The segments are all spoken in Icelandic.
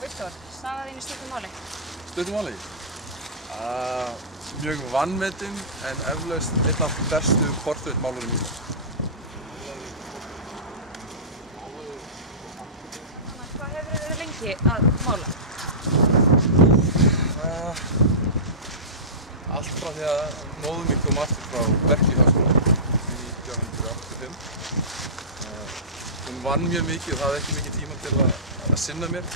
Viktor, saga þín í stuttu máli. Stuttu máli? Mjög vanmetinn en eflaust einn af bestu portréttmálurum í Íslands. Hvað hefur þið verið lengi að mála? Allt frá því að móðir mín kom aftur frá Berkeley-háskóla 1985. Hún vann mjög mikið og hafði ekki mikið tíma til að sinna mér.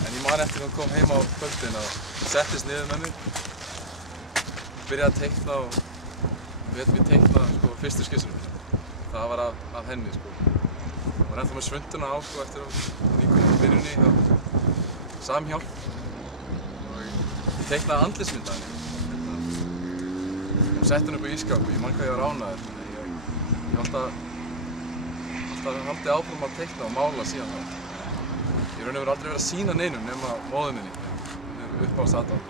En ég man eftir að hún kom heim á kvöldin og settist niður með mér. Byrjaði að teikna og við hefðum teiknað fyrstu skissunum. Það var af henni. Hún var ennþá með svönduna á eftir að hún kom í byrjunni hjá Samhjálp. Og ég teiknaði andlitsmynd af henni. Hún setti henni upp á ísskáp og ég man hvað ég var ánægður. Ég hef alltaf haldið áfram að teikna og mála síðan þá. Ég raun og veru aldrei verið að sýna neinum nema móður minni. Hún er upp á Satan.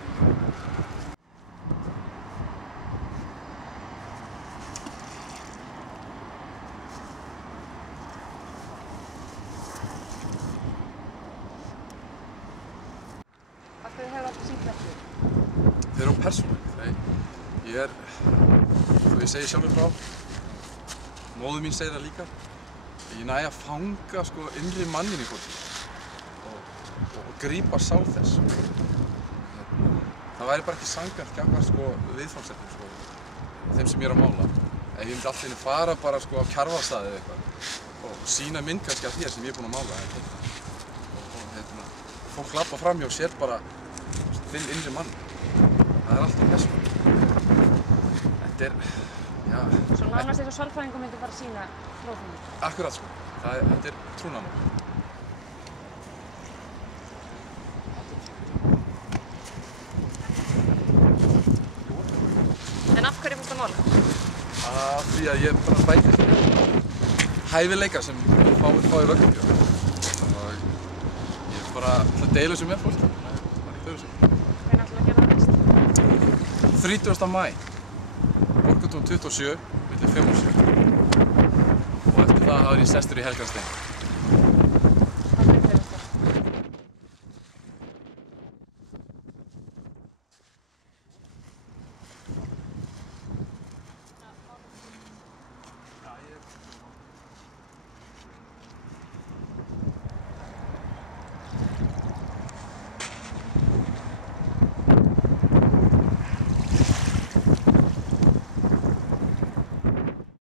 Af hverju hefur alltaf sýnt verkið? Þeir eru persónuleg. Ég segi sjálfur frá. Móður mín segir það líka. Ég næ að fanga innri mannin í fólki og grípa sál þess. Það væri bara ekki sanngjarnt gagnvart viðfangsefnum þeim sem ég er að mála. Ef ég myndi allt í einu fara bara á Kjarvalsstaði eða eitthvað og sýna mynd kannski af þér sem ég er búinn að mála og fólk labba fram hjá og sér bara þinn innri mann. Það er alltaf persónulegt. Þetta er, já... Svo nánast eins og sálfræðingur myndi bara sýna prófílinn. Akkurat þetta er trúnaðmál. En af hverju fórstu að mála? Af því að ég bara bæti hæfileika sem fáir vöggum. Og ég bara ætla að deila þessu með fólki. Það er ekkert öðruvísi. Hvenær ætlarðu að gera það næst? 30. maí. Borgartún 27, milli 5 og 7. Og eftir það er ég sestur í Helgastein.